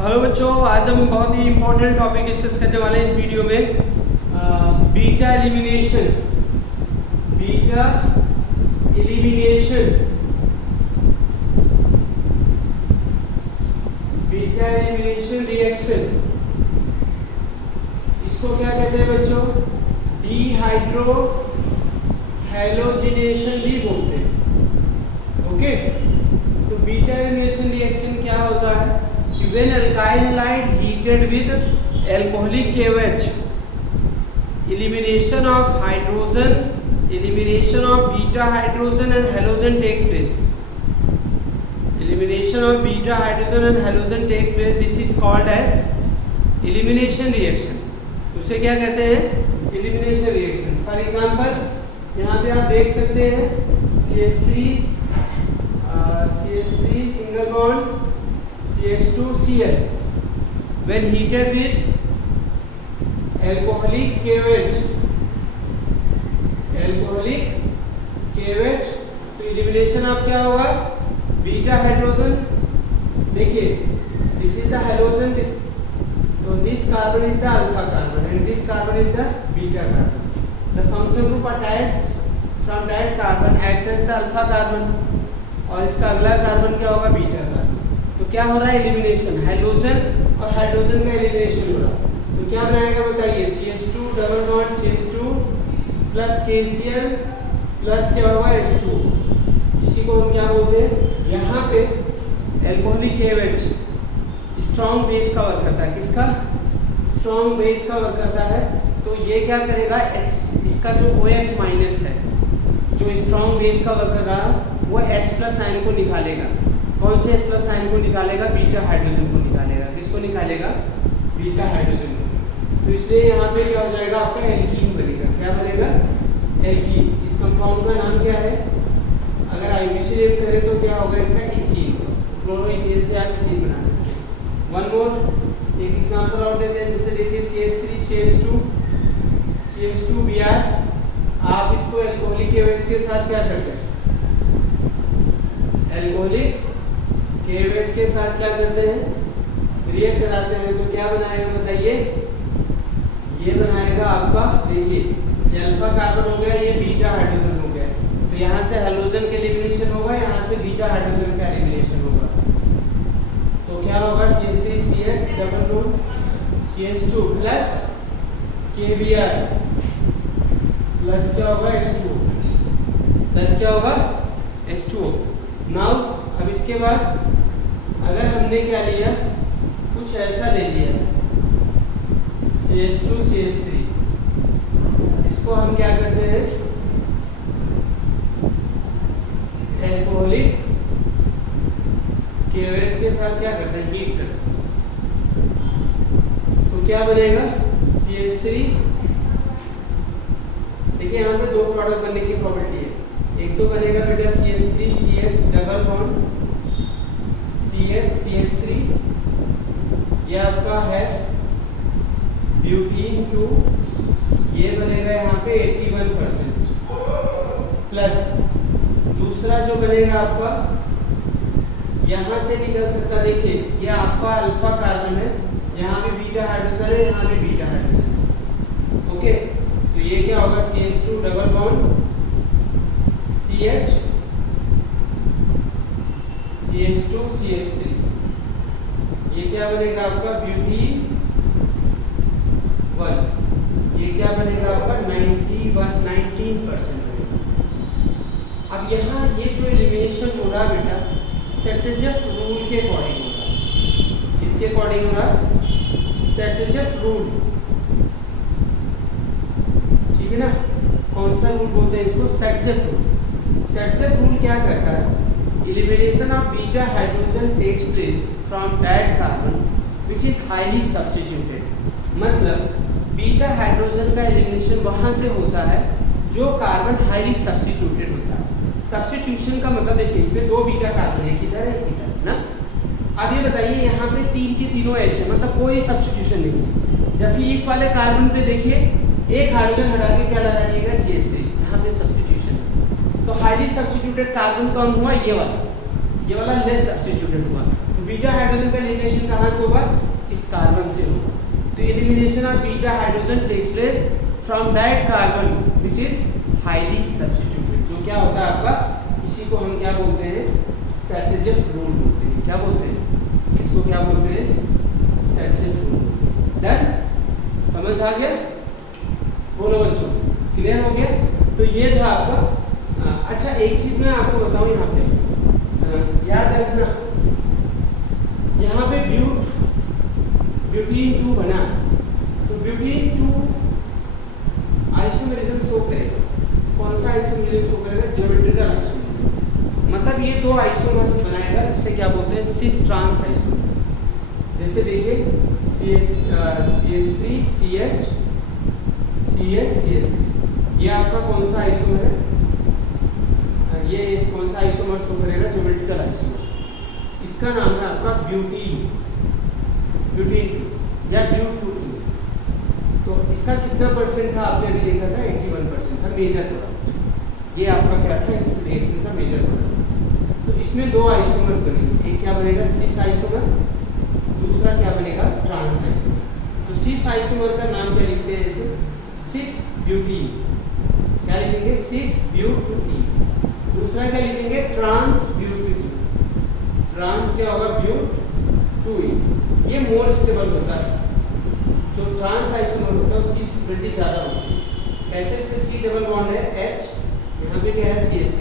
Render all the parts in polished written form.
Hello बच्चों, आज हम बहुत ही इम्पोर्टेंट टॉपिक डिस्कस करने वाले हैं इस वीडियो में। Beta elimination reaction. इसको क्या कहते हैं बच्चों? डिहाइड्रो हैलोजिनेशन भी बोलते हैं। ओके, तो बीटा एलिमिनेशन रिएक्शन क्या होता है? When alkyl halide heated with alcoholic KOH, elimination of beta hydrogen and halogen takes place. This is called as elimination reaction. उसे क्या कहते हैं? elimination reaction. For example, यहाँ पे आप देख सकते हैं CH3 single bond CH2Cl when heated with alcoholic KOH, तो एलिमिनेशन ऑफ क्या होगा? Beta hydrogen. देखिए, दिस इज द हैलोजन, तो this carbon is the alpha carbon and this carbon is the beta carbon. The function group attached from that carbon act as the alpha carbon और इसका अगला carbon क्या होगा? Beta carbon. तो क्या हो रहा है? एलिमिनेशन, हाइड्रोजन और हाइड्रोजन का एलिमिनेशन हो रहा है। तो क्या बनाएगा बताइए? CH2 double bond CH2 plus KCl plus क्या होगा? H2। इसी को हम क्या बोलते हैं? यहाँ पे एल्कोहलिक KOH स्ट्रॉन्ग बेस का वर्क करता है। किसका? स्ट्रॉन्ग बेस का वर्क करता है। तो ये क्या करेगा? H, इसका जो OH माइनस है, जो स्ट्रॉन्ग बेस का वर्क कर रहा है, वो H प्लस आयन को निकालेगा। कौन से H प्लस आयन को निकालेगा? बीटा हाइड्रोजन को निकालेगा। किसको निकालेगा? बीटा हाइड्रोजन को। तो इसलिए यहाँ पे क्या हो जाएगा? आपका एल्कीन बनेगा। क्या बनेगा? एल्कीन। इस कंपाउंड का नाम क्या है? अगर आईयूपीएसी नेम करें तो क्या होगा? इसका इथीन। क्लोरोइथेन से आप इथीन बना सकते हैं। वन मोर एक एग्जांपल और देते हैं। जैसे देखिए CH3 CH2Br, आप इसको एल्कोहलिक KOH के साथ क्या करते हैं? एल्कोहलिक KOH के साथ क्या करते हैं? रिएक्ट कराते हैं। तो क्या बनाएगा बताइए? ये बनाएगा आपका, देखिए, ये अल्फा कार्बन हो गया, ये बीटा हाइड्रोजन हो गया। तो यहाँ से हैलोजन का एलिमिनेशन होगा, यहाँ से बीटा हाइड्रोजन का एलिमिनेशन होगा। तो क्या होगा? CH3CH double bond CH2 plus KBr plus क्या होगा? H2 प्लस क्या होगा? H2। नाउ अब इसके बाद अगर हमने क्या लिया? कुछ ऐसा ले लिया CH2 CH3, इसको हम क्या करते हैं? एल्कोहलिक KOH के साथ क्या करते हैं? हीट करते हैं। तो क्या बनेगा? CH3, देखिए यहाँ पे दो प्रोडक्ट बनने की प्रॉपर्टी है। एक तो बनेगा बेटा CH3CH डबल बॉन्ड CH3, ये आपका है ब्यूटीन 2, ये बनेगा यहाँ पे 81% प्लस दूसरा जो बनेगा आपका यहाँ से निकल सकता। देखिए, ये आपका अल्फा कार्बन है, यहाँ भी बीटा हाइड्रोजन है, यहाँ भी बीटा हाइड्रोजन है। ओके, तो ये क्या होगा? CH2 double bond CH2 CH3, ये क्या बनेगा आपका? ब्यूटीन 1, ये क्या बनेगा आपका? 19% बनेगा। अब यहाँ ये जो एलिमिनेशन हो रहा बेटा, सेटजेफ रूल के अकॉर्डिंग हो रहा है। किसके अकॉर्डिंग हो रहा? सेटजेफ रूल। ठीक है ना? कौन सा रूल बोलते हैं इसको? सेटजेफ रूल। सेटजेफ रूल क्या कहता है? Elimination of beta hydrogen takes place from that carbon which is highly substituted. मतलब बीटा हाइड्रोजन का एलिमिनेशन वहाँ से होता है जो कार्बन हाईली सब्स्टिट्यूटेड होता है। सब्स्टिट्यूशन का मतलब देखिए, इसमें दो बीटा कार्बन, एक इधर है एक इधर ना। अब ये बताइए, यहाँ पे तीन के तीनों H है, मतलब कोई सब्स्टिट्यूशन नहीं है। जबकि इस वाले कार्बन पे देखिए एक हाइड्रोजन हटा के क्या लगा दिएगा? CH3, यहाँ पे सब्स्टिट्यूशन है। तो हाईली सब्स्टिट्यूटेड कार्बन कौन हुआ? ये वाला लेस सब्स्टिट्यूटेड हुआ। बीटा हाइड्रोजन का एलिमिनेशन कहाँ से होगा? इस कार्बन से होगा। तो elimination of beta hydrogen takes place from that carbon which is highly substituted. जो क्या होता है आपका, इसी को हम क्या बोलते हैं? सेटजेफ रूल बोलते हैं। क्या बोलते हैं इसको? क्या बोलते हैं? सेटजेफ रूल। डन? समझ आ गया? बोलो बच्चों, क्लियर हो गया? तो ये था आपका। अच्छा एक चीज मैं आपको बताऊं, यहाँ पे याद रखना, यहाँ पे ब्यूटीन 2 बना, तो ब्यूटीन 2 आइसोमेरिज्म शो करेगा। कौन सा आइसोमेरिज्म शो करेगा? Geometrical isomerism. मतलब ये दो आइसोमर्स बनाएगा जिसे क्या बोलते हैं? Cis trans isomers. जैसे देखिए CH3 CH CH CH3, ये आपका कौन सा आइसोमर है? ये कौन सा आइसोमर शो करेगा? Geometrical isomers. इसका नाम है आपका ब्यूटीन 2 या ब्यूट-2-इन। तो इसका कितना परसेंट था? आपने अभी देखा था 81% था मेजर प्रोडक्ट। ये आपका क्या था? इस रिएक्शन का मेजर प्रोडक्ट। तो इसमें दो आइसोमर्स बनेंगे, एक क्या बनेगा? सिस आइसोमर, दूसरा क्या बनेगा? Trans isomer. तो सिस आइसोमर का नाम क्या लिखते हैं? ऐसे सिस ब्यूटीन। क्या लिखेंगे? सिस ब्यूट-2-इन। दूसरा क्या लिखेंगे? ट्रांस ब्यूट-2-इन। ट्रांस क्या होगा? ब्यूट-2-इन। ये मोर स्टेबल होता है। जो ट्रांस आइसोमर होता है उसकी स्टेबिलिटी ज़्यादा होती है। कैसे? से C डबल बॉन्ड है H, यहाँ पे क्या है? CH3,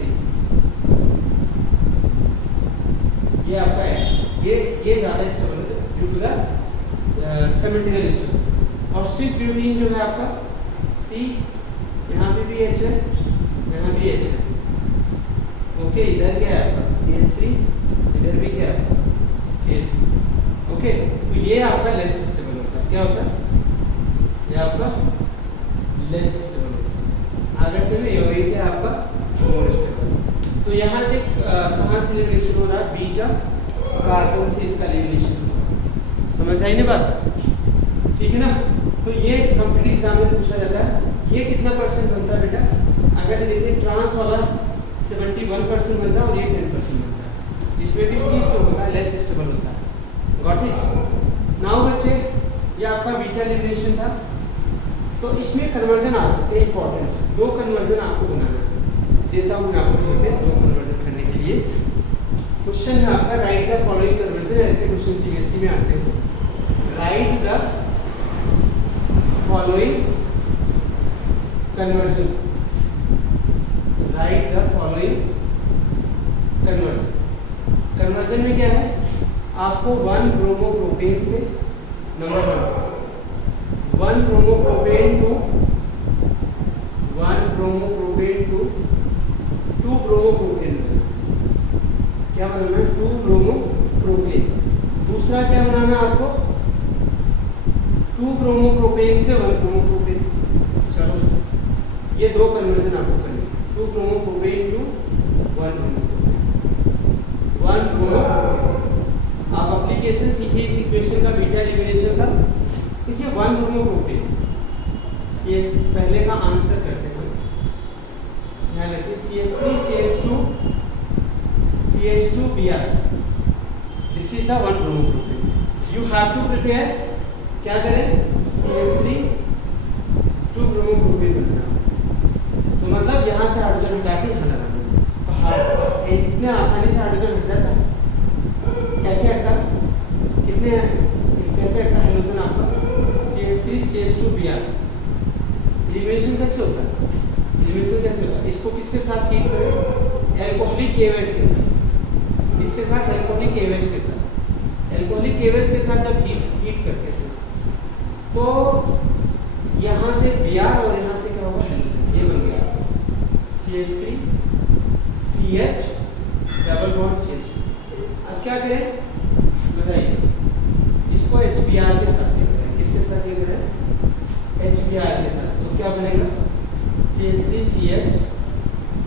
ये आपका H, ये ज़्यादा स्टेबल होता है due to the symmetrical structure. और सिस ब्यूटीन जो है आपका C, यहाँ पे भी H है, यहाँ भी H है। ओके, इधर क्या है आपका? CH3, इधर भी क्या है? CH3। ओके, तो ये आपका लेस स्टेबल होता है। क्या होता है? ये आपका लेस स्टेबल होता है। आगे से में ये क्या है आपका? More stable. तो यहाँ से कहाँ से एलिमिनेशन हो रहा है? बीटा कार्बन से इसका एलिमिनेशन हो रहा है। समझ आई ना बात? ठीक है ना? तो ये कंप्लीट एग्जाम में पूछा जाता है। ये कितना परसेंट बनता है बेटा? अगर देखिए ट्रांस वाला 71% बनता है और ये 10% बनता है। इसमें भी C जो होगा लेस स्टेबल होता है। Got it? नाउ बच्चे, ये आपका बीटा एलिमिनेशन था। तो इसमें कन्वर्जन आ सकते हैं, इंपॉर्टेंट 2 कन्वर्जन आपको बनाना देता हूँ मैं आपको यहाँ पे 2 कन्वर्जन करने के लिए। क्वेश्चन है आपका राइट द फॉलोइंग कन्वर्जन। ऐसे क्वेश्चन CBSE में आते हैं। Right the following conversion. Right the following conversion. Conversion में क्या है? आपको 1 ब्रोमोप्रोपेन से नंबर 1 ब्रोमोप्रोपेन टू 2 ब्रोमोप्रोपेन क्या बनाना है? 2 ब्रोमोप्रोपेन। दूसरा क्या बनाना है आपको? 2 ब्रोमोप्रोपेन से 1 ब्रोमोप्रोपेन। चलो, ये 2 कन्वर्जन आपको करनी है। 2 ब्रोमोप्रोपेन टू 1 ब्रोमोप्रोपेन। 1 ब्रोमोप्रोपेन। आप एप्लीकेशन सीखिए इस इक्वेशन का, बीटा एलिमिनेशन का। देखिए 1 ब्रोमोप्रोपेन, पहले का आंसर करते हैं हम। ध्यान रखिए CH3 CH2 Br, this is the 1 bromopropane. You have to prepare, क्या करें? CH3 2 ब्रोमोप्रोपेन बनाना। तो मतलब यहाँ से हाइड्रोजन हटा के यहाँ लगाना। तो इतने आसानी से हाइड्रोजन हट जाता है। कैसे हटता? कैसे हटता हाइड्रोजन आपका? CH3 CH2 Br। एलिमिनेशन कैसे होता है? एलिमिनेशन कैसे होता है? इसको किसके साथ हीट करें? एल्कोहलिक KOH के साथ। किसके साथ? एल्कोहलिक KOH के साथ। एल्कोहलिक KOH के साथ जब हीट करते हैं तो यहाँ से Br और यहाँ से क्या होगा? हाइड्रोजन। ये बन गया CH3 CH double bond CH2। अब क्या करें बताइए? इसको HBr के साथ ले करें। किसके साथ ले करें? HBr के साथ। तो क्या बनेगा? CH3 CH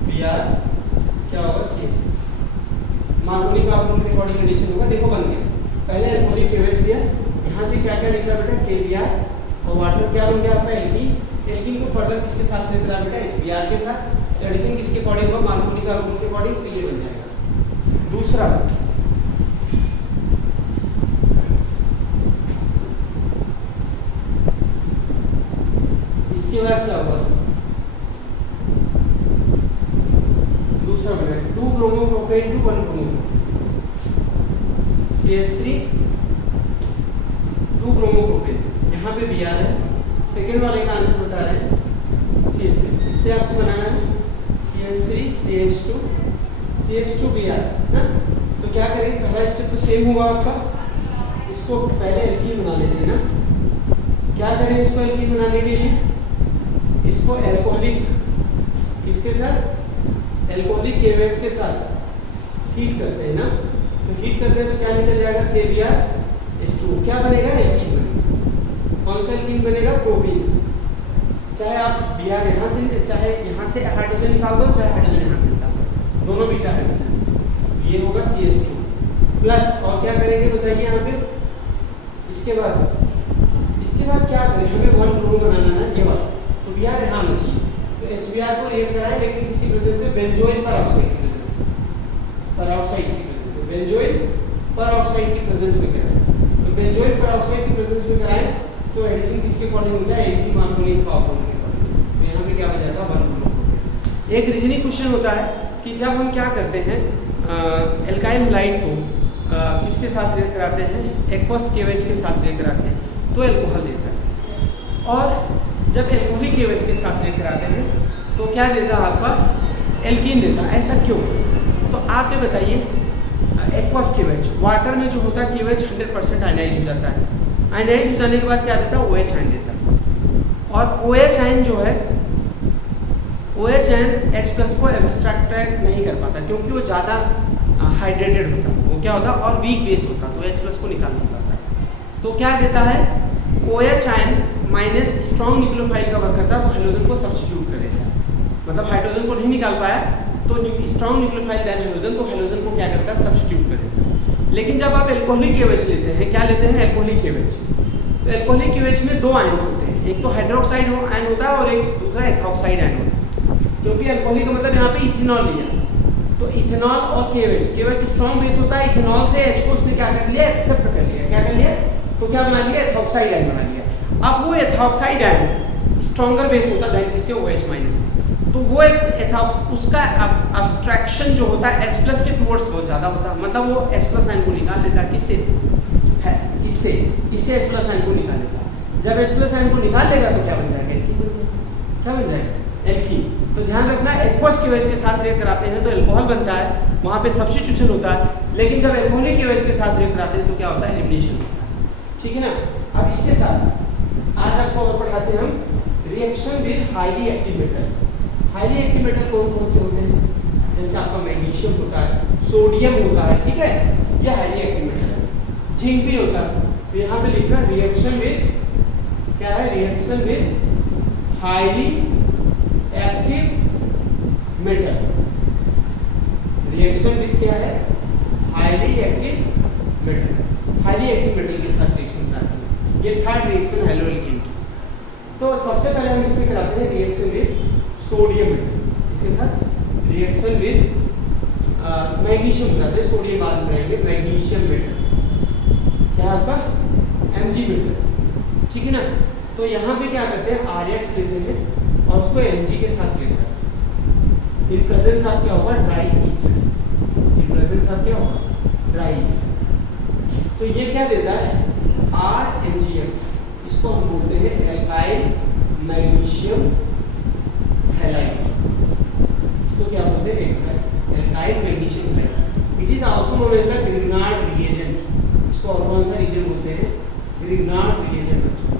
Br क्या होगा? CH। मार्कोनी का आपको बॉडी कंडीशन होगा। देखो बन गया। पहले एल्कोहलिक KOH लिया, यहाँ से क्या क्या निकला बेटा? KBr और वाटर क्या बन गया आपका? एल्कीन। एल्कीन को फर्दर किसके साथ लेकर आ बेटा? HBr के साथ। एडिशन किसके अकॉर्डिंग होगा? मार्कोनी का के अकॉर्डिंग। तो ये बन जाएगा। दूसरा इसके बाद क्या हुआ, दूसरा बना 2 bromopropane to 1 bromopropane, CH3 2 bromopropane, यहाँ पे Br है, सेकेंड वाले का आंसर बता रहे हैं CH3। इससे आपको बनाना है CH3 CH2 CH2 Br ना। तो क्या करेंगे, पहला स्टेप तो सेम होगा आपका, इसको पहले एल्कीन बना लेते हैं ना। क्या करें इसको एल्कीन बनाने के लिए, इसको एल्कोहलिक किसके साथ, एल्कोहलिक KOH के साथ हीट करते हैं ना। तो हीट करते हैं तो क्या निकल जाएगा, KBrH2, क्या बनेगा, एल्कीन बनेगा। कौन सा एल्कीन बनेगा, प्रोपीन। चाहे आप Br यहाँ से, चाहे यहाँ से हाइड्रोजन निकाल दो, चाहे हाइड्रोजन यहाँ से निकाल दो, दोनों बीटा हाइड्रोजन, ये होगा CH2 प्लस। और क्या करेंगे बताइए यहाँ पे, इसके बाद क्या करें, हमें 1 ब्रोमो बनाना है ये वाला, तो Br यहाँ आना चाहिए। तो HBr को रिएक्ट कराएं, लेकिन किसकी प्रेजेंस में, बेंजोइल परऑक्साइड की प्रेजेंस में, परऑक्साइड की प्रेजेंस में, बेंजोइल परऑक्साइड की प्रेजेंस में कराएं। तो बेंजोइल परऑक्साइड की प्रेजेंस में कराएं तो एडिशन किसके अकॉर्डिंग होता है, एंटी मार्कोनिक कंपाउंड के अकॉर्डिंग। तो यहाँ पे क्या बन जाता है, 1 ब्रोमो। एक रीजनिंग क्वेश्चन होता है कि जब हम क्या करते हैं, एल्काइल हैलाइड को किसके साथ रिएक्ट कराते हैं, एक्वस KOH के साथ रिएक्ट कराते हैं तो एल्कोहल देता है। और जब एल्कोहलिक KOH के साथ रिएक्ट कराते हैं तो क्या देता है आपका, एल्कीन देता है। ऐसा क्यों, तो आप ये बताइए, एक्वस KOH वाटर में जो होता है KOH 100% आयनाइज हो जाता है। आयनाइज हो जाने के बाद क्या देता है, OH आयन देता है। और OH आयन जो है, OH आयन H+ को एब्स्ट्रैक्ट नहीं कर पाता क्योंकि वो ज़्यादा हाइड्रेटेड होता है, वो क्या होता है, और वीक बेस होता है, तो H+ को निकाल नहीं पाता। तो क्या देता है, OH ion minus strong nucleophile का वर्क करता है, तो हाइड्रोजन को सब्स्टिट्यूट कर देता है। मतलब हाइड्रोजन को नहीं निकाल पाया तो स्ट्रॉन्ग न्यूक्लियोफाइल देन हाइड्रोजन, तो हाइड्रोजन को क्या करता है, सब्स्टिट्यूट कर देता है। लेकिन जब आप एल्कोहलिक KOH लेते हैं, क्या लेते हैं, एल्कोहलिक KOH, तो एल्कोहलिक KOH में 2 आयन्स होते हैं, एक तो हाइड्रोक्साइड आयन होता है और एक दूसरा एथॉक्साइड आयन होता है। क्योंकि एल्कोहलिक का मतलब यहाँ पे इथेनॉल लिया, तो इथेनॉल और KOH स्ट्रॉन्ग बेस होता है, इथेनॉल से H को उसने क्या कर लिया, एक्सेप्ट कर लिया। क्या कर लिया, तो क्या बना लिया, एथॉक्साइड आयन बना लिया। अब वो एथॉक्साइड आयन स्ट्रॉन्गर बेस होता है किससे, OH माइनस से, तो वो एक उसका अब्स्ट्रैक्शन जो होता है H+ के टुवर्ड्स बहुत ज़्यादा होता है। मतलब वो H+ आयन को निकाल लेता है, किससे है, इससे H+ आयन को निकाल लेता है। जब H+ आयन को निकाल लेगा तो क्या बन जाएगा, एल्कीन बन जाएगा। क्या बन जाएगा, एल्कीन। तो ध्यान रखना, एक्वस KOH के साथ रिएक्ट कराते हैं तो एल्कोहल बनता है, वहाँ पे सब्स्टिट्यूशन होता है। लेकिन जब एल्कोहलिक KOH के साथ रिएक्ट कराते हैं तो क्या होता है, एलिमिनेशन होता है। ठीक है ना। अब इसके साथ आज आपको और पढ़ाते हैं हम reaction with highly active metal. Highly active metal कौन कौन से होते हैं, जैसे आपका मैग्नीशियम होता है, सोडियम होता है, ठीक है, ये हाईली एक्टिव मेटल है। जिंक भी होता है। तो यहाँ पे लिखना रिएक्शन विद, क्या है, reaction with highly active metal. Reaction with क्या है, highly active metal. Highly active metal के साथ रिएक्शन कराते हैं। ये थर्ड रिएक्शन हैलोएल्कीन की। तो सबसे पहले हम इसमें कराते हैं रिएक्शन विद सोडियम मेटल, इसके साथ रिएक्शन विद मैग्नीशियम कराते हैं, सोडियम बाद में करेंगे, मैग्नीशियम मेटल, क्या है आपका, Mg मेटल, ठीक है ना। तो यहाँ पे क्या करते हैं, RX लेते हैं और उसको Mg के साथ रिएक्ट करते हैं। इन प्रेजेंस ऑफ क्या होगा, dry ether. In presence of क्या होगा, ड्राई ईथर। तो ये क्या देता है, RMgX, इसको हम बोलते हैं एल्काइल मैग्नीशियम हैलाइड। इसको क्या बोलते हैं, alkyl magnesium halide. It is also known as the Grignard reagent. इसको और कौन सा रिएजेंट बोलते हैं, ग्रिग्नार्ड रिएजेंट बच्चों,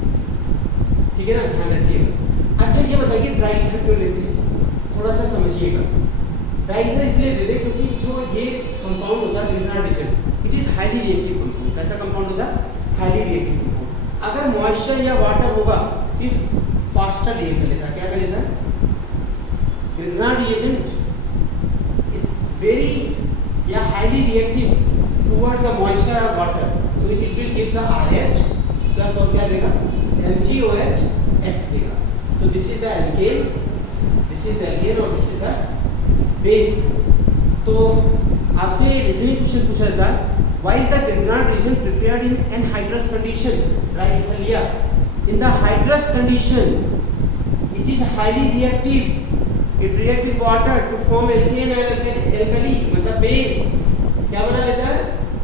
ठीक है ना, ध्यान रखिएगा। अच्छा ये बताइए ड्राई ईथर क्यों लेते हैं, थोड़ा सा समझिएगा। ड्राई ईथर इसलिए देते हैं क्योंकि जो ये कंपाउंड होता है Grignard reagent, it is highly reactive compound. कैसा कंपाउंड होता है, हाईली रिएक्टिव कंपाउंड। अगर मॉइस्चर या वाटर होगा तो फास्टर रिएक्ट कर लेता है। क्या कर लेता है, ग्रिग्नार्ड रिएजेंट इज वेरी या highly reactive towards the moisture और वाटर, तो it will give the RH plus और क्या देगा, MgOH X देगा। तो this is the alkene, this is the alkene और दिस इज द बेस। तो आपसे रीजनिंग क्वेश्चन पूछा जाता है, why is the Grignard reagent prepared in anhydrous condition, dry ether लिया, in the hydrous condition it is highly reactive, it react with water to form alkane and alkali, मतलब base क्या बना लेता है,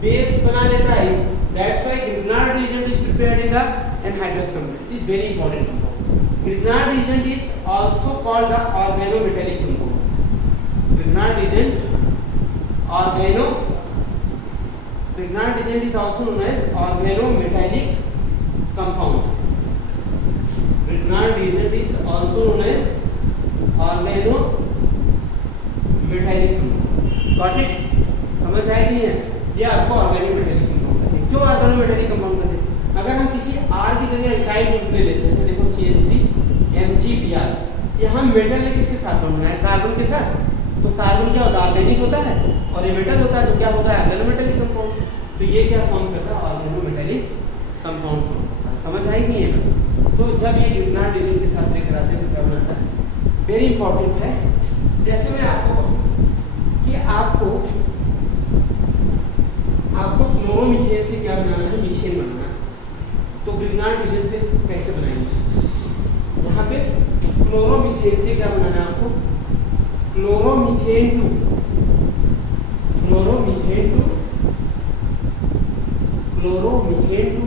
base बना लेता है। That's why Grignard reagent is prepared in the anhydrous compound. It is very important compound. Grignard reagent is also called the organometallic compound. Grignard reagent is also known as organometallic compound. Grignard reagent is also known as organometallic compound. Got it? समझ आया कि नहीं है? ये आपको organometallic compound कहते हैं। क्यों ऑर्गेनोमेटेलिक कंपाउंड कहते हैं? अगर हम किसी R की जगह अल्काइल ग्रुप ले लेते, जैसे देखो CH3MgBr, यहाँ मेटल ने किसके साथ बनना है, कार्बन के साथ। तो कार्बन क्या होता है, ऑर्गेनिक होता है, और ये मेटल होता है, तो क्या होगा, ऑर्गेनोमेटेलिक कंपाउंड। तो ये क्या फॉर्म करता है, ऑर्गेनोमेटेलिक कंपाउंड फॉर्म करता है। समझ आई नहीं है? तो जब ये Grignard reagent के साथ लेकर आते हैं तो क्या बनाता है, वेरी इंपॉर्टेंट है। जैसे मैं आपको कहूँ कि आपको क्लोरोमीथेन से क्या बनाना है, मीथेन बनाना है, तो Grignard reagent से कैसे बनाएंगे? यहाँ पे क्लोरोमीथेन से क्या बनाना है आपको, क्लोरोमीथेन टू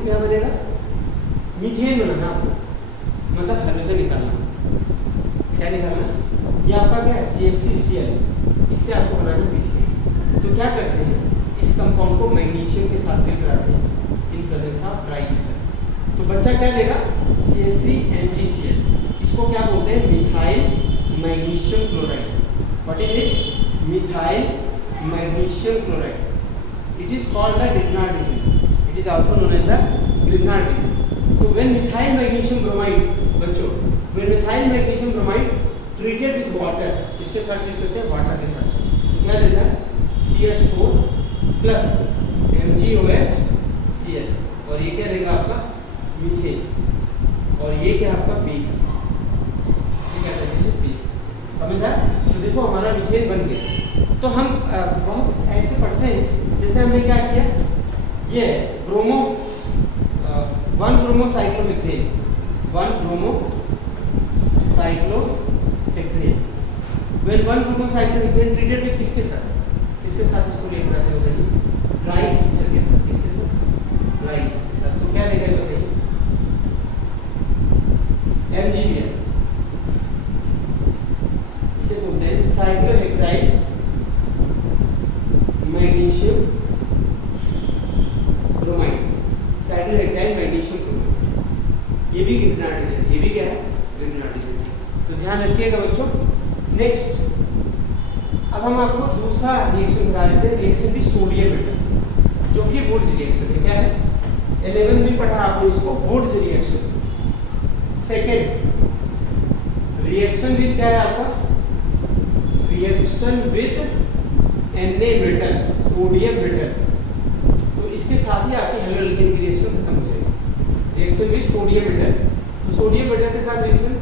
क्या बनेगा, मीथेन बनाना आपको, मतलब हाइड्रोजन निकालना। क्या निकालना, ये आपका क्या है, CH3Cl, इससे आपको बनाना मीथेन। तो क्या करते हैं, इस कंपाउंड को मैग्नीशियम के साथ लेकर आते हैं in presence of dry ether. तो बच्चा क्या देगा, CH3MgCl, इसको क्या बोलते हैं, methyl magnesium chloride. What is this, methyl magnesium chloride. It is called the Grignard reagent, it is also known as the Grignard reagent। तो व्हेन मिथाइल मैग्नीशियम ब्रोमाइड, बच्चों when methyl magnesium bromide treated with water, इसके साथ treat करते हैं, water के साथ, तो क्या देता है, CH4 प्लस MgOH Cl, और ये क्या देगा आपका, मीथेन, और ये क्या आपका बेस, इसे क्या कहते हैं, बेस। समझ आया? तो देखो हमारा मीथेन बन गया। तो हम बहुत ऐसे पढ़ते हैं, जैसे हमने क्या किया, ये bromo 1-bromocyclohexane, 1-bromocyclohexane, when 1-bromocyclohexane treated with किसके साथ, इसके साथ इसको लेकर आते हैं, बताइए, ड्राई ईथर के साथ, किसके साथ, ड्राई ईथर के साथ। तो क्या लेगा बताइए, MgBr, इसे बोलते हैं cyclohexyl magnesium bromide, cyclohexyl magnesium bromide. ये भी Grignard reagent, ये भी क्या है, Grignard reagent। तो ध्यान रखिएगा बच्चों। नेक्स्ट, अब हम आपको दूसरा रिएक्शन करा लेते हैं, रिएक्शन भी सोडियम मेटल, जो कि वुड्स रिएक्शन है। क्या है, 11 में पढ़ा आपने इसको, Wurtz reaction. Second reaction with क्या है आपका, reaction with Na metal, sodium metal. तो इसके साथ ही आपकी हेलोएल्केन की रिएक्शन खत्म हो जाएगी। रिएक्शन विद सोडियम मेटल, तो सोडियम मेटल के साथ रिएक्शन,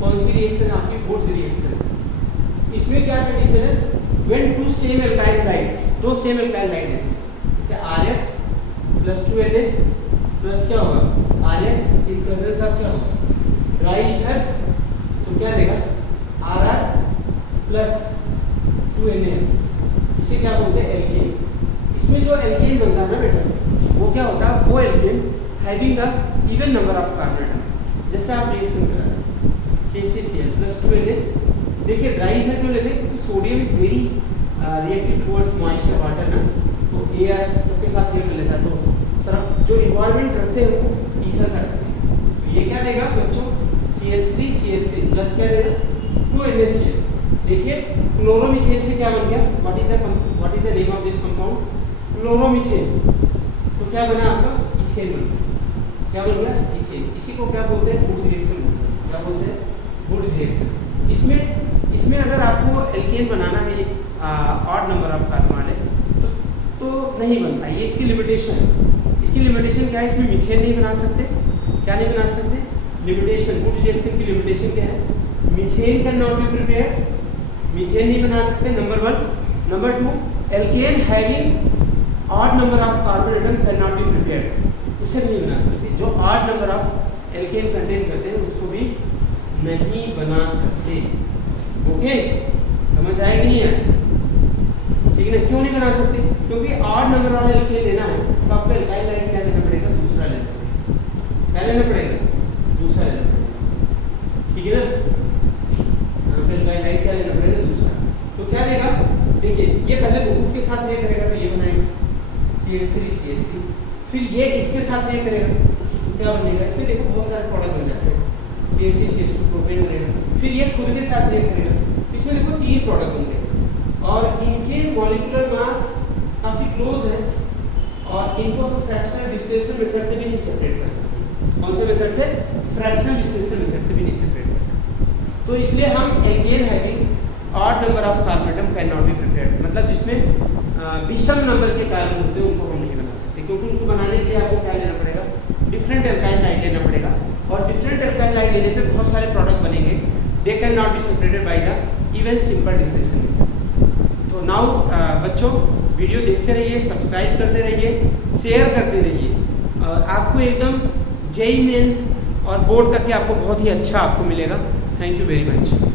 कौन सी रिएक्शन, आपकी वुड्स रिएक्शन। इसमें क्या कंडीशन है, when two same alkyl halide, दो सेम alkyl halide हैं, जैसे RX प्लस 2Na प्लस क्या होगा, RX इन प्रेजेंस ऑफ क्या होगा, ड्राई ईथर, तो क्या देगा, RR प्लस 2NaX, इसे क्या बोलते हैं, एल्केन। इसमें जो एल्केन बनता है ना बेटा, वो क्या होता है, वो alkane having the even number of carbon atom. जैसे आप रिएक्शन कराते हैं CH3Cl प्लस 2Na, देखिए ड्राई ईथर क्यों लेते हैं, क्योंकि sodium is very reactive towards moisture water ना, तो एयर सबके साथ ये कर लेता है, तो सरफ जो इन्वायरमेंट रखते हैं वो ईथर का रखते हैं। तो ये क्या देगा बच्चों, CH3 प्लस क्या देगा, 2NaCl। देखिए क्लोरोमीथेन से क्या बन गया, what is the name of this compound, chloromethane. तो क्या बना आपका, इथेन बन गया। क्या बन गया, इथेन। इसी को क्या बोलते हैं, वुड्स रिएक्शन बोलते हैं। क्या बोलते हैं, वुड्स रिएक्शन। इसमें अगर आपको एल्केन बनाना है, ऑड नंबर ऑफ कार्बन है, तो नहीं बनता। ये इसकी लिमिटेशन है। इसकी लिमिटेशन क्या है, इसमें मीथेन नहीं बना सकते। क्या नहीं बना सकते, लिमिटेशन, वुड्स रिएक्शन की लिमिटेशन क्या है, methane can not be prepared, methane नहीं बना सकते, number 1। Number 2, alkane having odd number of carbon atom can not be prepared, उसे नहीं बना सकते। जो odd number of alkane contain करते हैं उसको भी नहीं बना सकते। ओके, समझ आया कि नहीं आया? ठीक है ना? क्यों नहीं बना सकते? क्योंकि ऑड नंबर वाला एल्केन लेना है तो आपको एल्काइल लाइट क्या लेना पड़ेगा? दूसरा लेना पड़ेगा। क्या लेना पड़ेगा? दूसरा लेना पड़ेगा। ठीक है ना? यहाँ पे एल्काइल लाइट क्या लेना पड़ेगा? दूसरा। तो क्या देगा? देखिए, ये पहले तो खुद के साथ रिएक्ट करेगा तो ये बनाएगा CH3 फिर ये इसके साथ रिएक्ट करेगा तो क्या बनेगा? इसमें देखो बहुत सारे प्रोडक्ट बन जाते हैं। CH3 प्रोपेन बनेगा, फिर ये खुद के साथ रिएक्ट करेगा, इसमें देखो 3 प्रोडक्ट बन गए और इनके मॉलिक्यूलर मास काफ़ी क्लोज है और इनको हम फ्रैक्शनल डिस्टिलेशन मेथड से भी नहीं सेपरेट कर सकते। कौन से मेथड से? फ्रैक्शनल डिस्टिलेशन मेथड से भी नहीं सेपरेट कर सकते। तो इसलिए हम alkane having odd number of carbon atom can not be prepared, मतलब जिसमें विषम नंबर के कार्बन होते हैं उनको हम नहीं बना सकते, क्योंकि उनको बनाने के लिए आपको क्या लेना पड़ेगा? डिफरेंट एल्काइल लाइट लेना पड़ेगा और डिफरेंट एल्काइल लाइट लेने पे बहुत सारे प्रोडक्ट बनेंगे। They can not be separated by the even simple distillation method. तो नाउ बच्चों, वीडियो देखते रहिए, सब्सक्राइब करते रहिए, शेयर करते रहिए और आपको एकदम JEE मेन और बोर्ड तक के आपको बहुत ही अच्छा आपको मिलेगा। Thank you very much.